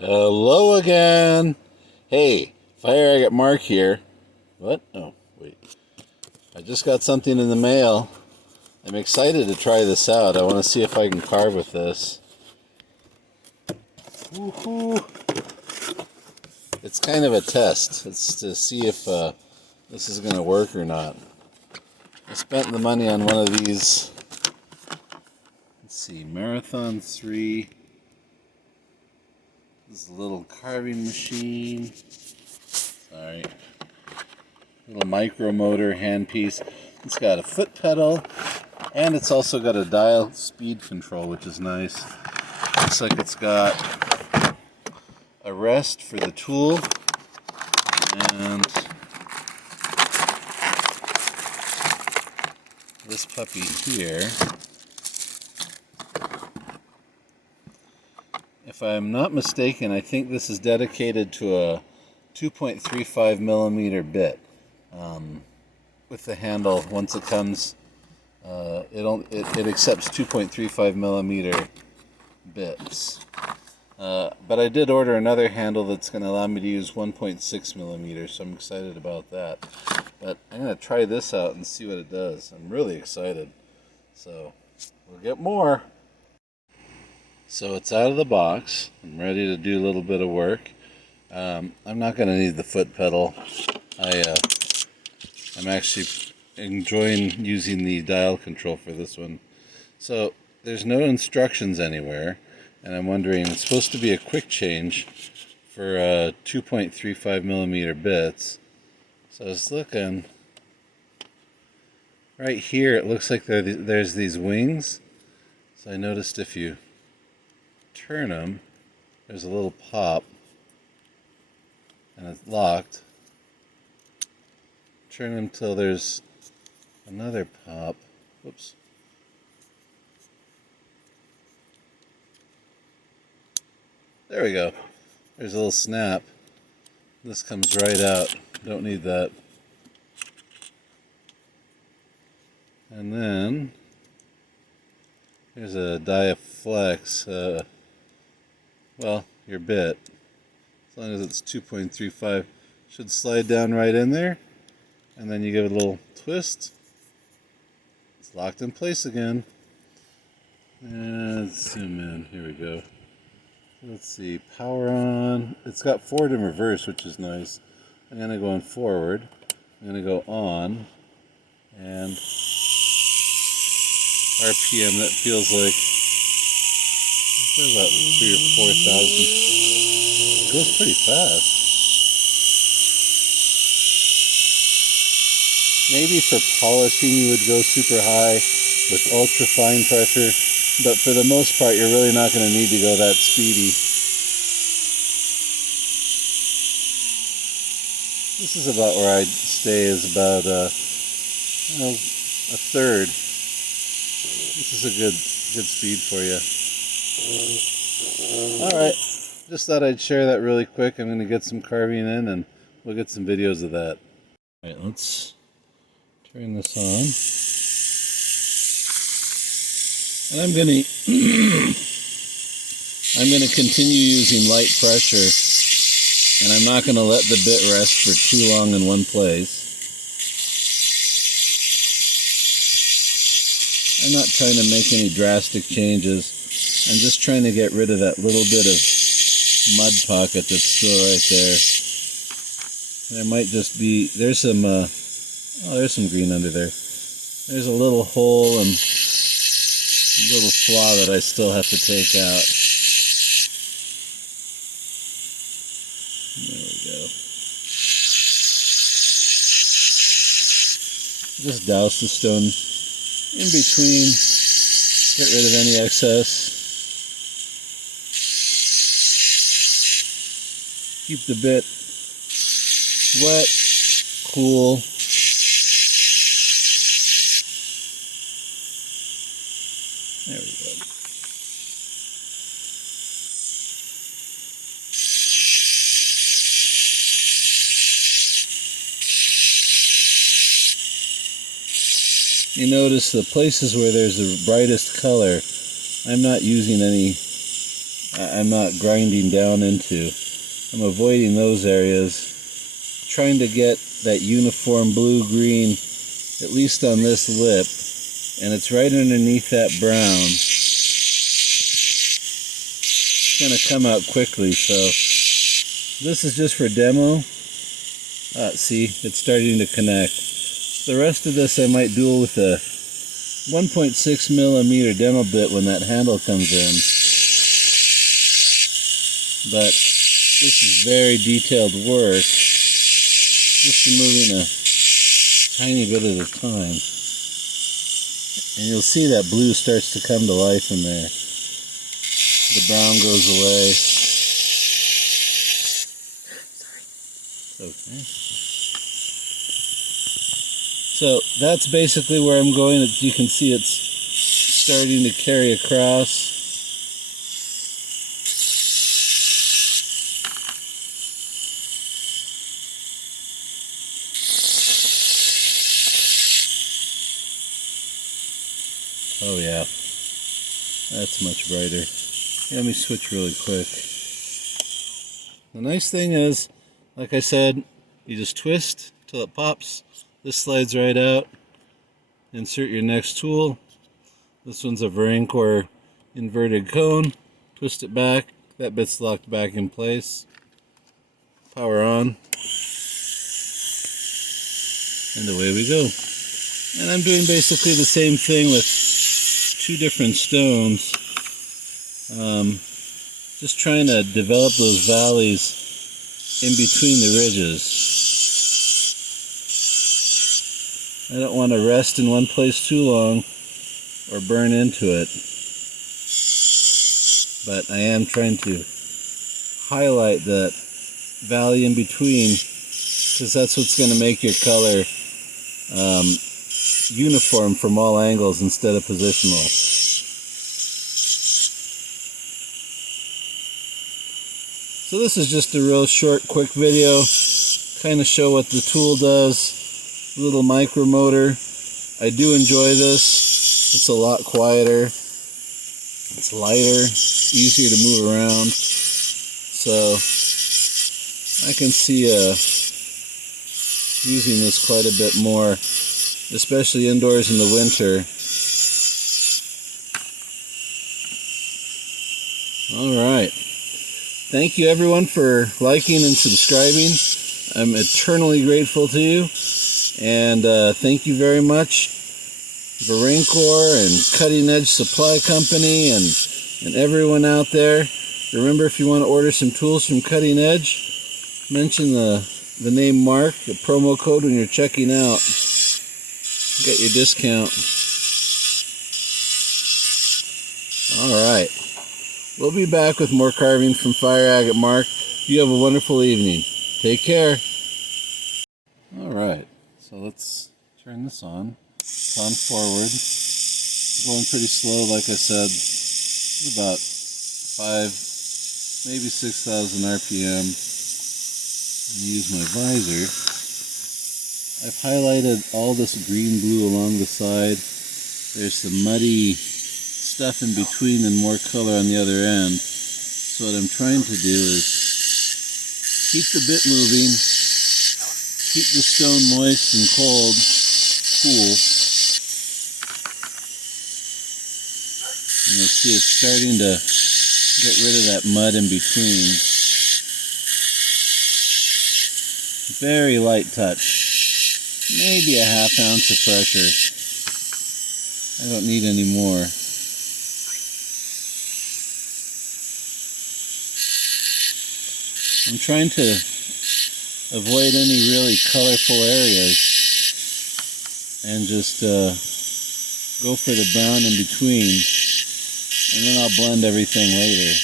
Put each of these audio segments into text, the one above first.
Hello again. Hey, Fire Agate Mark here. What? Oh, wait. I just got something in the mail. I'm excited to try this out. I want to see if I can carve with this. Woohoo! It's kind of a test. It's to see if this is going to work or not. I spent the money on one of these. Let's see, Marathon 3. This is a little carving machine. Sorry. Little micro motor handpiece. It's got a foot pedal, and it's also got a dial speed control, which is nice. Looks like it's got a rest for the tool, and this puppy here. If I'm not mistaken, I think this is dedicated to a 2.35 millimeter bit. With the handle, once it comes, it accepts 2.35 millimeter bits. But I did order another handle that's going to allow me to use 1.6 millimeters, so I'm excited about that. But I'm going to try this out and see what it does. I'm really excited. So we'll get more. So it's out of the box. I'm ready to do a little bit of work. I'm not going to need the foot pedal. I'm actually enjoying using the dial control for this one. So there's no instructions anywhere, and I'm wondering, it's supposed to be a quick change for 2.35 millimeter bits. So I was looking right here. It looks like there's these wings. So I noticed if you turn them, there's a little pop, and it's locked. Turn them till there's another pop. Whoops. There we go. There's a little snap. This comes right out. Don't need that. And then there's a Diaflex. Well, your bit. As long as it's 2.35, should slide down right in there. And then you give it a little twist. It's locked in place again. And let's zoom in. Here we go. Let's see. Power on. It's got forward and reverse, which is nice. I'm going to go on forward. I'm going to go on. And RPM, that feels like about 3,000 or 4,000. It goes pretty fast. Maybe for polishing you would go super high with ultra fine pressure, but for the most part you're really not going to need to go that speedy. This is about where I'd stay, is about a third. This is a good speed for you. Alright, just thought I'd share that really quick. I'm going to get some carving in and we'll get some videos of that. Alright, let's turn this on. And I'm going to continue using light pressure, and I'm not going to let the bit rest for too long in one place. I'm not trying to make any drastic changes. I'm just trying to get rid of that little bit of mud pocket that's still right there. There might just be, there's some green under there. There's a little hole and a little flaw that I still have to take out. There we go. Just douse the stone in between. Get rid of any excess. Keep the bit wet, cool. There we go. You notice the places where there's the brightest color, I'm not using any I'm not grinding down into. I'm avoiding those areas, trying to get that uniform blue-green, at least on this lip, and it's right underneath that brown. It's going to come out quickly, so this is just for demo. See, it's starting to connect. The rest of this I might duel with a 1.6 millimeter demo bit when that handle comes in. But this is very detailed work, just removing a tiny bit at a time. And you'll see that blue starts to come to life in there. The brown goes away. Okay. So that's basically where I'm going. You can see it's starting to carry across. Oh yeah, that's much brighter. Let me switch really quick. The nice thing is, like I said, you just twist till it pops. This slides right out. Insert your next tool. This one's a Varenkor inverted cone. Twist it back. That bit's locked back in place. Power on. And away we go. And I'm doing basically the same thing with two different stones. Just trying to develop those valleys in between the ridges. I don't want to rest in one place too long or burn into it. But I am trying to highlight that valley in between, because that's what's going to make your color uniform from all angles instead of positional. So this is just a real short, quick video, kind of show what the tool does. Little micro motor. I do enjoy this. It's a lot quieter. It's lighter, easier to move around. So I can see using this quite a bit more, especially indoors in the winter. Alright. Thank you everyone for liking and subscribing. I'm eternally grateful to you. And thank you very much, Varenkor and Cutting Edge Supply Company and everyone out there. Remember, if you want to order some tools from Cutting Edge, mention the name Mark, the promo code when you're checking out. Get your discount. Alright. We'll be back with more carving from Fire Agate Mark. You have a wonderful evening. Take care. Alright. So let's turn this on. It's on forward. Going pretty slow, like I said. It's about 5, maybe 6,000 RPM. And use my visor. I've highlighted all this green-blue along the side. There's some muddy stuff in between and more color on the other end. So what I'm trying to do is keep the bit moving. Keep the stone moist and cool. And you'll see it's starting to get rid of that mud in between. Very light touch. Maybe a ½ ounce of pressure. I don't need any more. I'm trying to avoid any really colorful areas and just go for the brown in between, and then I'll blend everything later.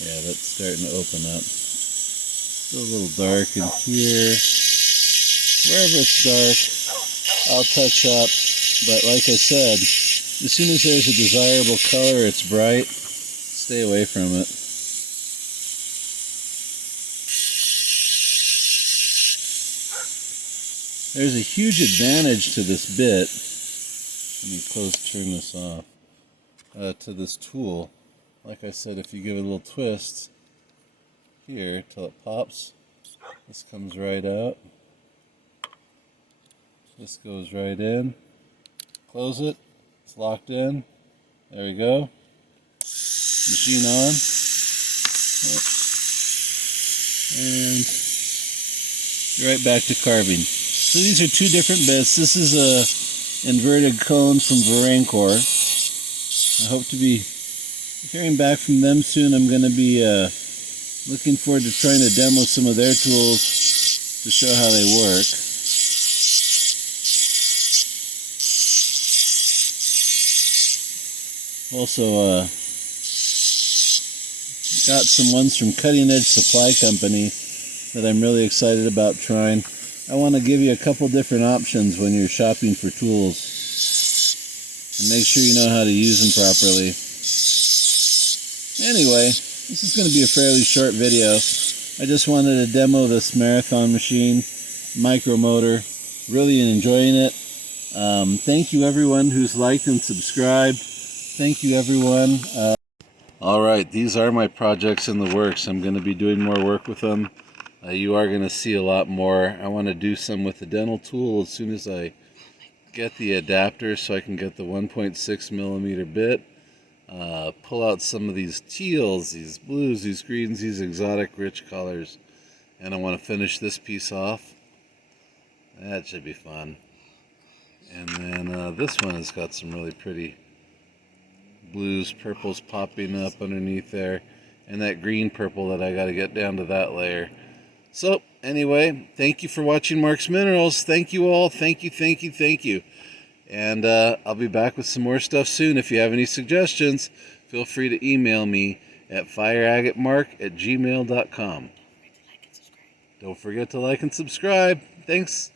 Yeah, that's starting to open up. Still a little dark in here. Wherever it's dark, I'll touch up, but like I said, as soon as there's a desirable color, it's bright, stay away from it. There's a huge advantage to this bit. Let me turn this off. To this tool. Like I said, if you give it a little twist here till it pops, this comes right out. This goes right in. Close it. It's locked in. There we go. Machine on. And right back to carving. So these are two different bits. This is a inverted cone from Varenkor. I hope to be hearing back from them soon. I'm going to be looking forward to trying to demo some of their tools to show how they work. Also got some ones from Cutting Edge Supply Company that I'm really excited about trying. I want to give you a couple different options when you're shopping for tools and make sure you know how to use them properly. Anyway, this is going to be a fairly short video. I just wanted to demo this marathon machine, micro motor. Really enjoying it. Thank you everyone who's liked and subscribed. Thank you everyone. Alright, these are my projects in the works. I'm going to be doing more work with them. You are going to see a lot more. I want to do some with the dental tool as soon as I get the adapter so I can get the 1.6 millimeter bit. Pull out some of these teals, these blues, these greens, these exotic rich colors. And I want to finish this piece off. That should be fun. And then this one has got some really pretty blues, purples popping up underneath there. And that green purple that I got to get down to that layer. So, anyway, thank you for watching Mark's Minerals. Thank you all. Thank you, thank you, thank you. And I'll be back with some more stuff soon. If you have any suggestions, feel free to email me at fireagatemark@gmail.com. Don't forget to like and subscribe. Thanks.